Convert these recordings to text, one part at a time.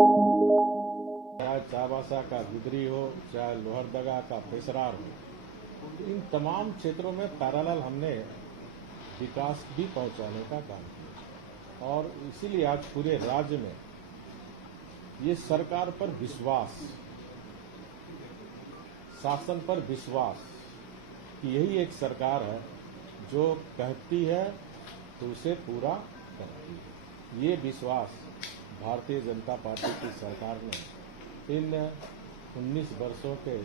चाहे चाबासा का गुदरी हो, चाहे लोहरदगा का पेशरार हो, इन तमाम क्षेत्रों में पैरेलल हमने विकास भी पहुंचाने का काम किया। और इसीलिए आज पूरे राज्य में ये सरकार पर विश्वास, शासन पर विश्वास कि यही एक सरकार है जो कहती है तो उसे पूरा करती है। ये विश्वास भारतीय जनता पार्टी की सरकार ने इन 19 वर्षों के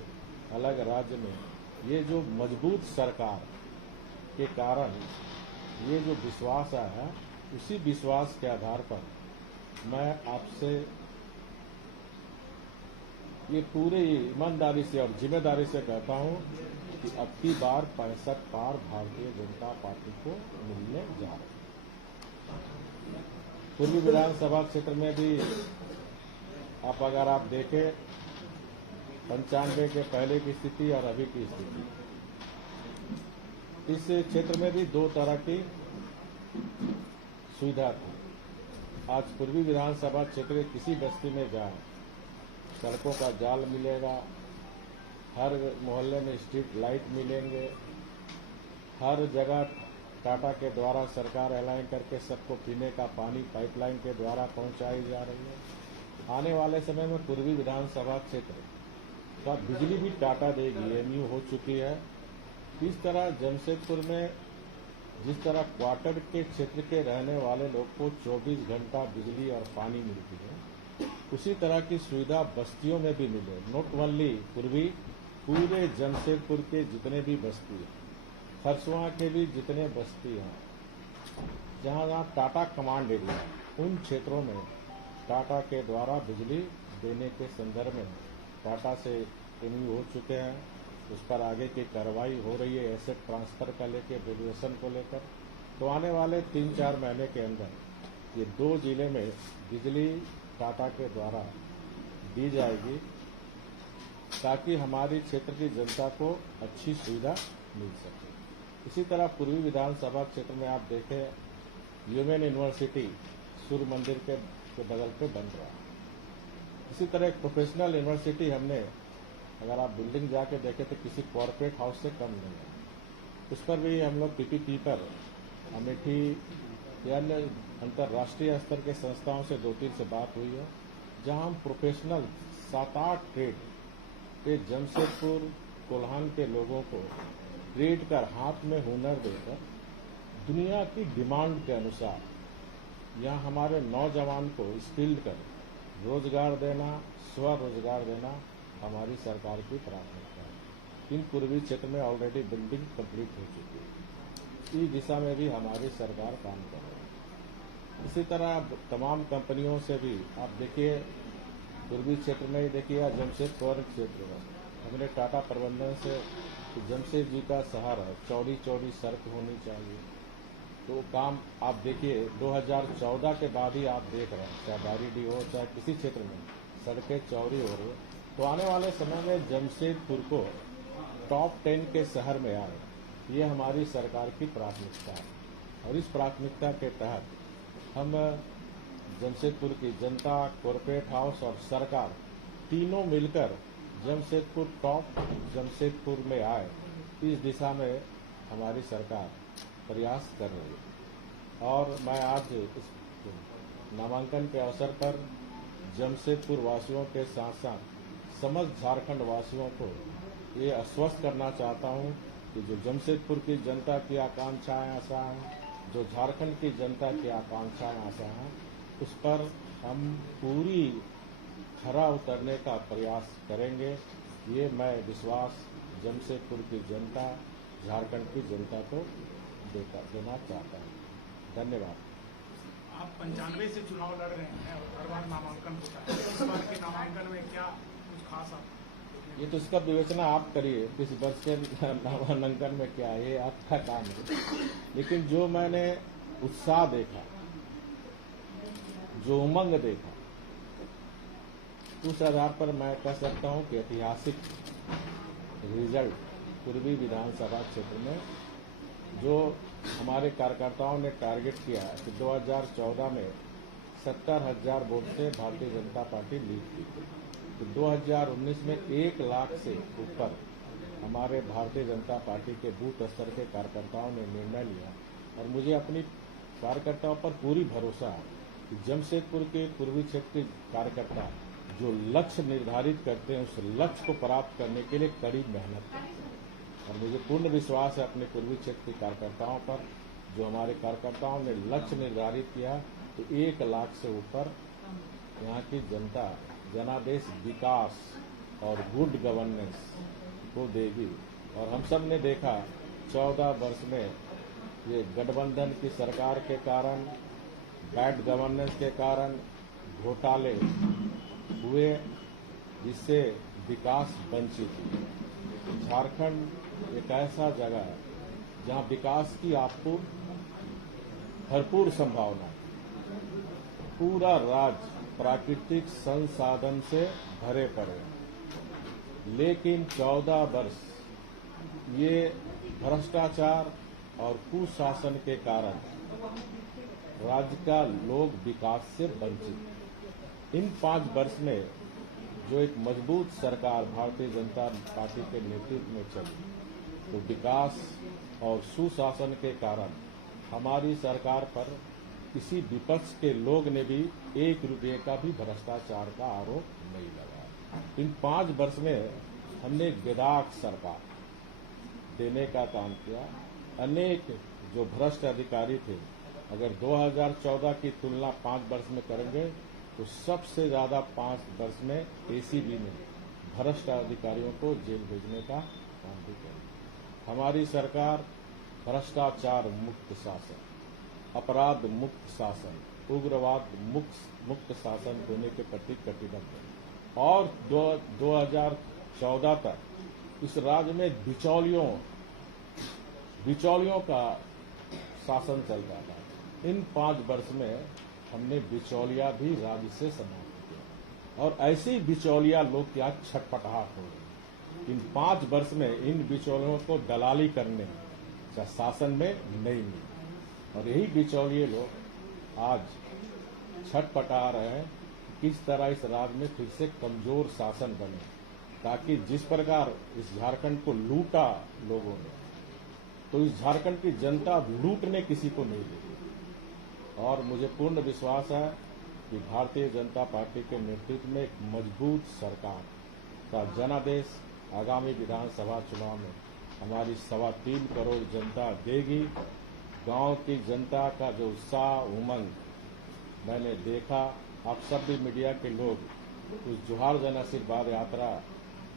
अलग राज्य में ये जो मजबूत सरकार के कारण ये जो विश्वास आया है, उसी विश्वास के आधार पर मैं आपसे ये पूरे ईमानदारी से और जिम्मेदारी से कहता हूं कि अब की बार 65 पार भारतीय जनता पार्टी को मिलने जा रहे हैं। पूर्वी विधानसभा क्षेत्र में भी अगर आप देखें 95 के पहले की स्थिति और अभी की स्थिति, इस क्षेत्र में भी दो तरह की सुविधा थी। आज पूर्वी विधानसभा क्षेत्र किसी बस्ती में जाए, सड़कों का जाल मिलेगा, हर मोहल्ले में स्ट्रीट लाइट मिलेंगे, हर जगह टाटा के द्वारा सरकार ऐलान करके सबको पीने का पानी पाइपलाइन के द्वारा पहुंचाई जा रही है। आने वाले समय में पूर्वी विधानसभा क्षेत्र का बिजली भी टाटा देगी, एमयू हो चुकी है। इस तरह जमशेदपुर में जिस तरह क्वार्टर के क्षेत्र के रहने वाले लोग को 24 घंटा बिजली और पानी मिलती है, उसी तरह की सुविधा बस्तियों में भी मिले। नॉट ओनली पूर्वी, पूरे जमशेदपुर के जितने भी बस्ती हैं, खरसुआ के भी जितने बस्ती हैं, जहां जहां टाटा कमांड एरिया, उन क्षेत्रों में टाटा के द्वारा बिजली देने के संदर्भ में टाटा से एमयू हो चुके हैं। उस पर आगे की कार्रवाई हो रही है, एसेट ट्रांसफर का लेकर, वैल्यूएशन को लेकर। तो आने वाले 3-4 महीने के अंदर ये 2 जिले में बिजली टाटा के द्वारा दी जाएगी, ताकि हमारी क्षेत्र की जनता को अच्छी सुविधा मिल सके। इसी तरह पूर्वी विधानसभा क्षेत्र में आप देखें, ह्यूमन यूनिवर्सिटी सूर्य मंदिर के बगल पे बन रहा है। इसी तरह एक प्रोफेशनल यूनिवर्सिटी हमने, अगर आप बिल्डिंग जाके देखें तो किसी कॉर्पोरेट हाउस से कम नहीं है। उस पर भी हम लोग पीपीपी पर अमेठी या अंतर्राष्ट्रीय स्तर के संस्थाओं से 2-3 से बात हुई है, जहां हम प्रोफेशनल 7-8 ट्रेड के जमशेदपुर कोल्हान के लोगों को ट्रेड कर, हाथ में हुनर देकर, दुनिया की डिमांड के अनुसार यहाँ हमारे नौजवान को स्किल्ड कर रोजगार देना, स्वरोजगार देना हमारी सरकार की प्राथमिकता है। इन पूर्वी क्षेत्र में ऑलरेडी बिल्डिंग कंप्लीट हो चुकी है। इस दिशा में भी हमारी सरकार काम कर रही है। इसी तरह तमाम कंपनियों से भी आप देखिए, पूर्वी क्षेत्र में ही देखिए, जमशेदपुर क्षेत्र में हमने टाटा प्रबंधन से जमशेद जी का शहर है, चौड़ी चौड़ी सड़क होनी चाहिए। तो काम आप देखिए 2014 के बाद ही आप देख रहे हैं, चाहे बारीडी हो चाहे किसी क्षेत्र में सड़कें चौड़ी हो रही है। तो आने वाले समय में जमशेदपुर को टॉप 10 के शहर में आए, ये हमारी सरकार की प्राथमिकता है। और इस प्राथमिकता के तहत हम जमशेदपुर की जनता, कॉरपोरेट हाउस और सरकार तीनों मिलकर जमशेदपुर टॉप जमशेदपुर में आए, इस दिशा में हमारी सरकार प्रयास कर रही है। और मैं आज इस नामांकन के अवसर पर जमशेदपुर वासियों के साथ साथ समस्त झारखंड वासियों को ये आश्वस्त करना चाहता हूं कि जो जमशेदपुर की जनता की आकांक्षाएं आशा हैं, जो झारखंड की जनता की आकांक्षाएं आशा हैं, उस पर हम पूरी खरा उतरने का प्रयास करेंगे। ये मैं विश्वास जमशेदपुर की जनता, झारखंड की जनता को देना चाहता हूँ। धन्यवाद। आप 95 से चुनाव लड़ रहे हैं और हर बार नामांकन होता है, इस बार के नामांकन में क्या कुछ खास आप? ये तो इसका विवेचना आप करिए, किस वर्ष के नामांकन में क्या है, ये आपका काम है। लेकिन जो मैंने उत्साह देखा, जो उमंग देखा, उस आधार पर मैं कह सकता हूं कि ऐतिहासिक रिजल्ट पूर्वी विधानसभा क्षेत्र में जो हमारे कार्यकर्ताओं ने टारगेट किया है कि 2014 में 70,000 वोट से भारतीय जनता पार्टी लीड की। तो 2019 में 1 लाख से ऊपर हमारे भारतीय जनता पार्टी के बूथ स्तर के कार्यकर्ताओं ने निर्णय लिया और मुझे अपनी कार्यकर्ताओं पर पूरी भरोसा है कि जमशेदपुर के पूर्वी क्षेत्र के कार्यकर्ता जो लक्ष्य निर्धारित करते हैं उस लक्ष्य को प्राप्त करने के लिए कड़ी मेहनत करते हैं और मुझे पूर्ण विश्वास है अपने पूर्वी क्षेत्र के कार्यकर्ताओं पर। जो हमारे कार्यकर्ताओं ने लक्ष्य निर्धारित किया तो 1 लाख से ऊपर यहाँ की जनता जनादेश विकास और गुड गवर्नेंस को देगी। और हम सब ने देखा 14 वर्ष में ये गठबंधन की सरकार के कारण, बैड गवर्नेंस के कारण घोटाले हुए जिससे विकास वंचित हुआ। झारखंड एक ऐसा जगह है जहां विकास की आपको भरपूर संभावना है। पूरा राज्य प्राकृतिक संसाधन से भरे पड़े, लेकिन 14 वर्ष ये भ्रष्टाचार और कुशासन के कारण राज्य का लोग विकास से वंचित। इन 5 वर्ष में जो एक मजबूत सरकार भारतीय जनता पार्टी के नेतृत्व में चली, तो विकास और सुशासन के कारण हमारी सरकार पर किसी विपक्ष के लोग ने भी 1 रुपये का भी भ्रष्टाचार का आरोप नहीं लगाया। इन 5 वर्ष में हमने विधायक सरकार देने का काम किया। अनेक जो भ्रष्ट अधिकारी थे, अगर 2014 की तुलना 5 वर्ष में करेंगे तो सबसे ज्यादा 5 वर्ष में एसीबी ने भ्रष्ट अधिकारियों को जेल भेजने का काम भी किया। हमारी सरकार भ्रष्टाचार मुक्त शासन, अपराध मुक्त शासन, उग्रवाद मुक्त शासन देने के प्रति कटिबद्ध है। और 2014 तक इस राज्य में बिचौलियों का शासन चल रहा था। इन 5 वर्ष में हमने बिचौलिया भी राज्य से समाप्त किया और ऐसे ही बिचौलिया लोग क्या छटपटाहट हो रही। इन 5 वर्ष में इन बिचौलियों को दलाली करने शासन में नहीं मिली और यही बिचौलिए लोग आज छटपटा रहे हैं किस तरह इस राज्य में फिर से कमजोर शासन बने, ताकि जिस प्रकार इस झारखंड को लूटा लोगों ने, तो इस झारखंड की जनता लूटने किसी को नहीं देगी। और मुझे पूर्ण विश्वास है कि भारतीय जनता पार्टी के नेतृत्व में एक मजबूत सरकार का जनादेश आगामी विधानसभा चुनाव में हमारी 3.25 करोड़ जनता देगी। गांव की जनता का जो उत्साह उमंग मैंने देखा, आप सब भी मीडिया के लोग उस जोहार जन आशीर्वाद यात्रा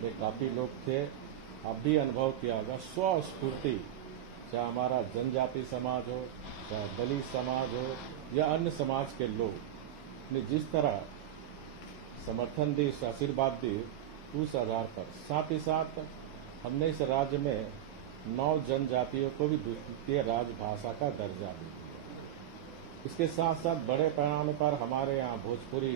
में काफी लोग थे, आप भी अनुभव किया होगा स्वस्फूर्ति, चाहे हमारा जनजाति समाज हो, चाहे दलित समाज हो या अन्य समाज के लोग ने जिस तरह समर्थन दी, आशीर्वाद दी, उस आधार पर साथ ही साथ हमने इस राज्य में 9 जनजातियों को भी द्वितीय राजभाषा का दर्जा भी दिया। इसके साथ साथ बड़े पैमाने पर हमारे यहाँ भोजपुरी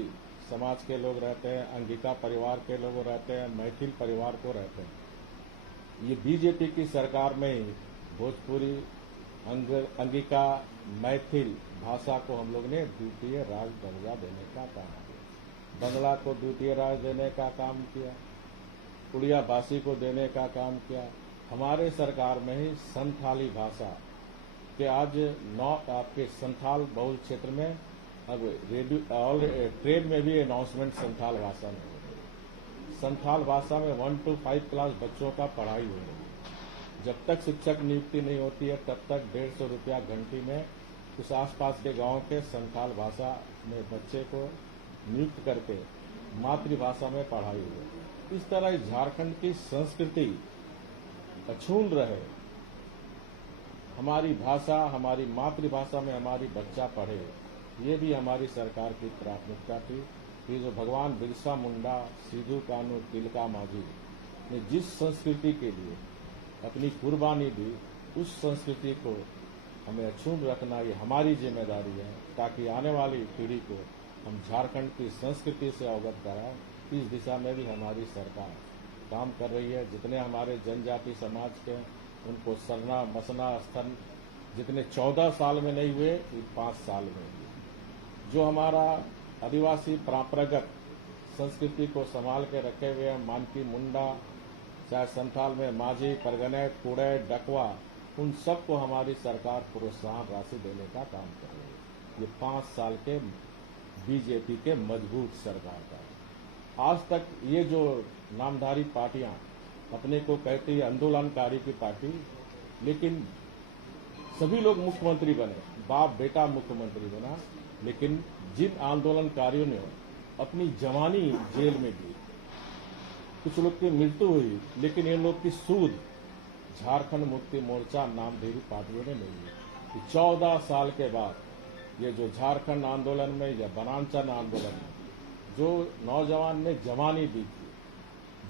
समाज के लोग रहते हैं, अंगिका परिवार के लोग रहते हैं, मैथिल परिवार को रहते हैं। ये बीजेपी की सरकार में ही भोजपुरी, अंगिका, मैथिल भाषा को हम लोग ने द्वितीय राज दर्जा देने का काम किया। बंगला को द्वितीय राज देने का काम किया, उड़िया भाषी को देने का काम किया। हमारे सरकार में ही संथाली भाषा के आज आपके संथाल बहुल क्षेत्र में अब रेडियो और ट्रेन में भी अनाउंसमेंट संथाल भाषा में हो रही है। संथाल भाषा में 1 to 5 क्लास बच्चों का पढ़ाई हो रही है। जब तक शिक्षक नियुक्ति नहीं होती है तब तक 150 रुपया घंटी में उस आसपास के गांव के संथाल भाषा में बच्चे को नियुक्त करके मातृभाषा में पढ़ाई हो। इस तरह झारखंड की संस्कृति अछूल रहे, हमारी भाषा, हमारी मातृभाषा में हमारी बच्चा पढ़े, ये भी हमारी सरकार की प्राथमिकता थी। कि जो भगवान बिरसा मुंडा, सिद्धू कानू, तिलका मांझी ने जिस संस्कृति के लिए अपनी कुर्बानी दी, उस संस्कृति को हमें अछूत रखना ये हमारी जिम्मेदारी है, ताकि आने वाली पीढ़ी को हम झारखंड की संस्कृति से अवगत कराएं। इस दिशा में भी हमारी सरकार काम कर रही है। जितने हमारे जनजाति समाज के उनको सरना मसना स्थल जितने 14 साल में नहीं हुए, 5 साल में जो हमारा आदिवासी परंपरागत संस्कृति को संभाल के रखे हुए हैं, मानकी मुंडा, चाहे संथाल में माझी, परगने, कुड़े, डकवा, उन सबको हमारी सरकार प्रोत्साहन राशि देने का काम कर रही है। ये 5 साल के बीजेपी के मजबूत सरकार का है। आज तक ये जो नामधारी पार्टियां अपने को कहती है आंदोलनकारी की पार्टी, लेकिन सभी लोग मुख्यमंत्री बने, बाप बेटा मुख्यमंत्री बना, लेकिन जिन आंदोलनकारियों ने अपनी जवानी जेल में दी, कुछ लोग की मृत्यु हुई, लेकिन इन लोग की सूद झारखंड मुक्ति मोर्चा नामधारी पार्टियों ने नहीं ली। 14 साल के बाद ये जो झारखंड आंदोलन में या बनारस आंदोलन में जो नौजवान ने जवानी दी थी,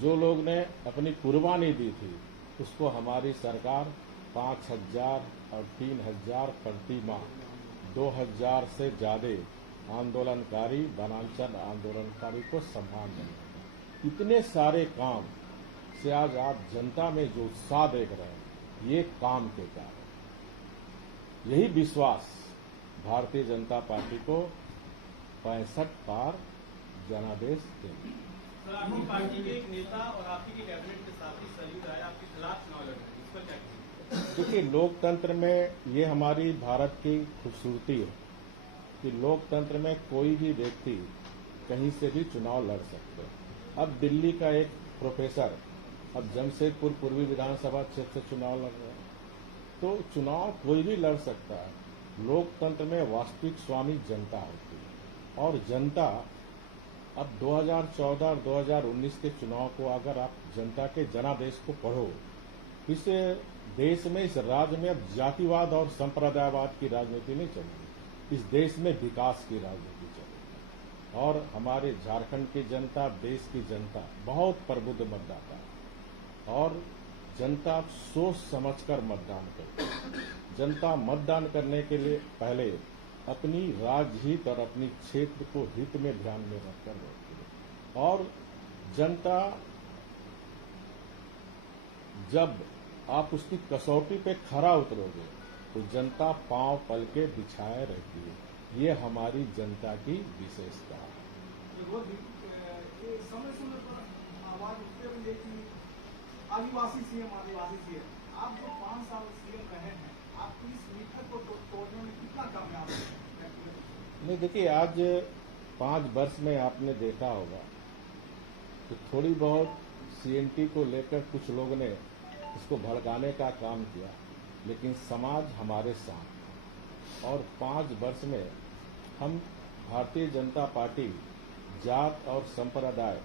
जो लोग ने अपनी कुर्बानी दी थी, उसको हमारी सरकार 5,000 और 3,000 प्रति माह 2,000 से ज्यादा आंदोलनकारी बनारस आंदोलनकारी को सम्मान देंगे। इतने सारे काम से आज आप जनता में जो उत्साह देख रहे हैं, ये काम के कारण, यही विश्वास भारतीय जनता पार्टी को 65 पार जनादेश देंगे। सर, आपकी पार्टी के एक नेता और आपकी के कैबिनेट के साथ ही सरयू राय आपके खिलाफ चुनाव लड़ रहे हैं, इस पर क्या कहेंगे? देखिए, लोकतंत्र में ये हमारी भारत की खूबसूरती है कि लोकतंत्र में कोई भी व्यक्ति कहीं से भी चुनाव लड़ सकते हैं। अब दिल्ली का एक प्रोफेसर अब जमशेदपुर पूर्वी विधानसभा क्षेत्र से चुनाव लड़ रहा है, तो चुनाव कोई भी लड़ सकता है। लोकतंत्र में वास्तविक स्वामी जनता होती है, और जनता अब 2014 और 2019 के चुनाव को अगर आप जनता के जनादेश को पढ़ो, इस देश में, इस राज्य में अब जातिवाद और संप्रदायवाद की राजनीति नहीं चल रही, इस देश में विकास की राजनीति चल रही है। और हमारे झारखंड की जनता, देश की जनता बहुत प्रबुद्ध मतदाता है, और जनता सोच समझकर मतदान करती है। जनता मतदान करने के लिए पहले अपनी राज्य हित और अपनी क्षेत्र को हित में ध्यान में रखकर होती है। और जनता जब आप उसकी कसौटी पे खरा उतरोगे, तो जनता पांव पल के बिछाए रहती है। ये हमारी जनता की विशेषता है। समय समय पर आवाज उठते हुए कि आदिवासी सीएम, आदिवासी सीएम, आप जो 5 साल सीएम रहे हैं, आपको इस मीठर को तोड़ने में कितना कामयाब है? नहीं, देखिए, आज 5 वर्ष में आपने देखा होगा कि थोड़ी बहुत सीएनटी को लेकर कुछ लोगों ने इसको भड़काने का काम किया, लेकिन समाज हमारे साथ, और 5 वर्ष में हम भारतीय जनता पार्टी जात और संप्रदाय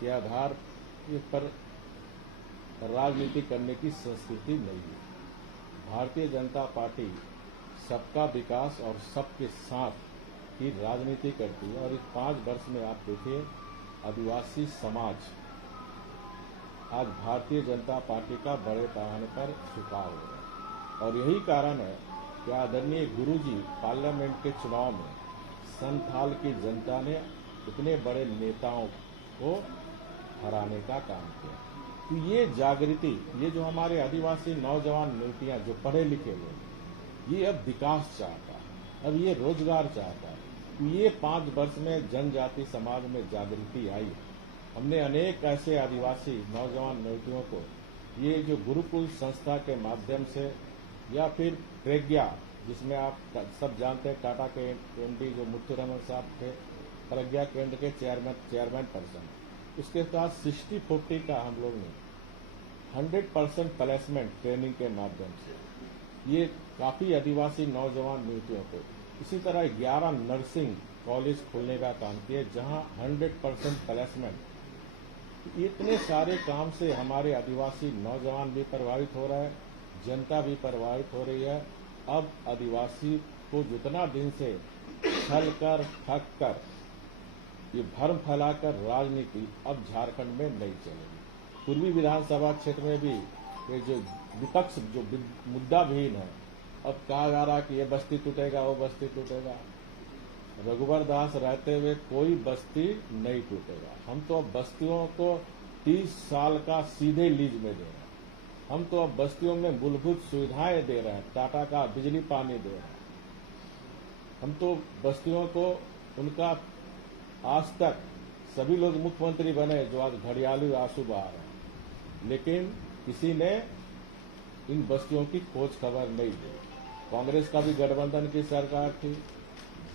के आधार पर राजनीति करने की संस्कृति नहीं है। भारतीय जनता पार्टी सबका विकास और सबके साथ की राजनीति करती है, और इस 5 वर्ष में आप देखिए, आदिवासी समाज आज भारतीय जनता पार्टी का बड़े पैमाने पर झुकाव हो रहा है। और यही कारण है कि आदरणीय गुरुजी पार्लियामेंट के चुनाव में संथाल की जनता ने इतने बड़े नेताओं को हराने का काम किया। तो ये जागृति, ये जो हमारे आदिवासी नौजवान युवतियां जो पढ़े लिखे लोग, ये अब विकास चाहता है, अब ये रोजगार चाहता है। तो ये 5 वर्ष में जनजाति समाज में जागृति आई। हमने अनेक ऐसे आदिवासी नौजवान युवतियों को ये जो गुरुकुल संस्था के माध्यम से, या फिर प्रज्ञा, जिसमें आप सब जानते हैं टाटा के एमडी जो मुथुरमन साहब थे, प्रज्ञा केंद्र के चेयरमैन पर्सन, उसके साथ 60-40 का हम लोग ने 100% प्लेसमेंट ट्रेनिंग के माध्यम से ये काफी आदिवासी नौजवान युवतियों को, इसी तरह 11 नर्सिंग कॉलेज खोलने का काम किया, जहां 100% प्लेसमेंट। इतने सारे काम से हमारे आदिवासी नौजवान भी प्रभावित हो रहा है, जनता भी प्रभावित हो रही है। अब आदिवासी को जितना दिन से छल कर, ठग कर, ये भ्रम फैलाकर राजनीति अब झारखंड में नहीं चलेगी। पूर्वी विधानसभा क्षेत्र में भी ये जो विपक्ष जो मुद्दाविहीन है, अब कहा जा रहा है कि ये बस्ती टूटेगा, वो बस्ती टूटेगा। रघुवर दास रहते हुए कोई बस्ती नहीं टूटेगा। हम तो अब बस्तियों को 30 साल का सीधे लीज में दे रहे हैं। हम तो अब बस्तियों में मूलभूत सुविधाएं दे रहे हैं, टाटा का बिजली पानी दे रहे हैं। हम तो बस्तियों को उनका आज तक सभी लोग मुख्यमंत्री बने जो आज घड़ियाली आंसू बहा रहे हैं, लेकिन किसी ने इन बस्तियों की खोज खबर नहीं दी। कांग्रेस का भी गठबंधन की सरकार थी,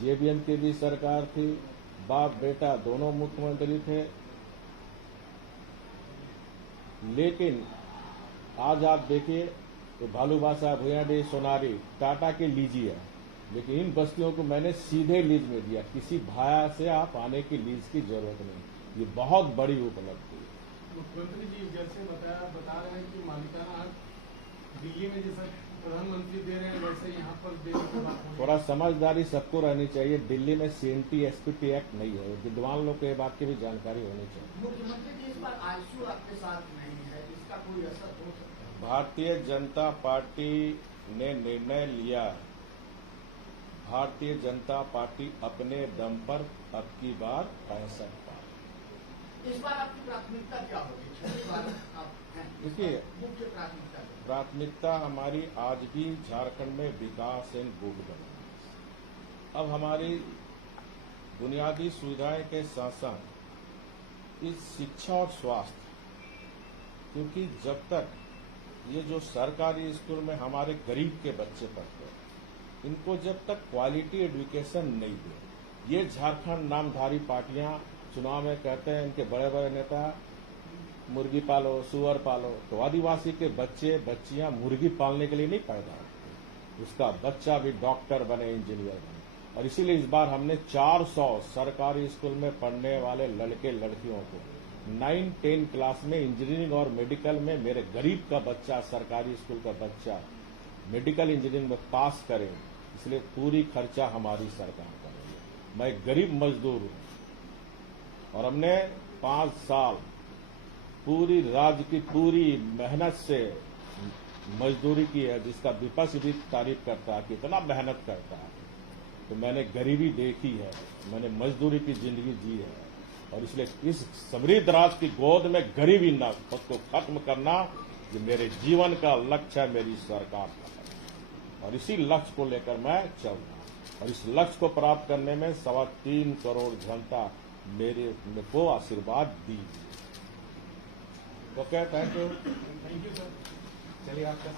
जेबीएम की भी सरकार थी, बाप बेटा दोनों मुख्यमंत्री थे, लेकिन आज आप देखिए तो भालूबासा, भुयाडी, सोनारी टाटा के लीजी है, लेकिन इन बस्तियों को मैंने सीधे लीज में दिया, किसी भाया से आप आने की लीज की जरूरत नहीं। ये बहुत बड़ी उपलब्धि है। मुख्यमंत्री जी जैसे बता रहे हैं कि मालिकाना हक दिल्ली में जैसा प्रधानमंत्री दे रहे हैं वैसे यहाँ पर देने की बात हो रही है। थोड़ा समझदारी सबको रहनी चाहिए। दिल्ली में सीएनटी एसपीटी एक्ट नहीं है, विद्वान लोग को ये बात की भी जानकारी होनी चाहिए। मुख्यमंत्री जी इस बार आईसीयू आपके साथ नहीं है, इसका कोई असर हो सकता है? भारतीय जनता पार्टी ने निर्णय लिया, भारतीय जनता पार्टी अपने दम पर अब की बार 65 पार। इस बार आपकी प्राथमिकता क्या होगी? छठी बार आप हैं, देखिए, मुख्य प्राथमिकता क्या? प्राथमिकता हमारी आज भी झारखंड में विकास एंड गुड गवर्नेंस। अब हमारी बुनियादी सुविधाएं के साथ साथ इस शिक्षा और स्वास्थ्य, क्योंकि जब तक ये जो सरकारी स्कूल में हमारे गरीब के बच्चे पढ़ते हैं, इनको जब तक क्वालिटी एजुकेशन नहीं दे, ये झारखंड नामधारी पार्टियां चुनाव में कहते हैं, इनके बड़े बड़े नेता मुर्गी पालो, सुअर पालो, तो आदिवासी के बच्चे बच्चियां मुर्गी पालने के लिए नहीं पैदा होते, उसका बच्चा भी डॉक्टर बने, इंजीनियर बने। और इसीलिए इस बार हमने 400 सरकारी स्कूल में पढ़ने वाले लड़के लड़कियों को 9-10 क्लास में इंजीनियरिंग और मेडिकल में, मेरे गरीब का बच्चा सरकारी स्कूल का बच्चा मेडिकल इंजीनियरिंग में पास करे, इसलिए पूरी खर्चा हमारी सरकार करेगी। मैं गरीब मजदूर हूं और हमने 5 साल पूरी राज्य की पूरी मेहनत से मजदूरी की है, जिसका विपक्ष भी तारीफ करता है कि इतना मेहनत करता है। तो मैंने गरीबी देखी है, मैंने मजदूरी की जिंदगी जी है, और इसलिए इस समृद्ध राज्य की गोद में गरीबी न को खत्म करना, ये मेरे जीवन का लक्ष्य है, मेरी सरकार का है, और इसी लक्ष्य को लेकर मैं चल रहा हूं। और इस लक्ष्य को प्राप्त करने में 3.25 करोड़ जनता मेरे को आशीर्वाद दी। Okay, thank you. Thank you sir. चलिए आपका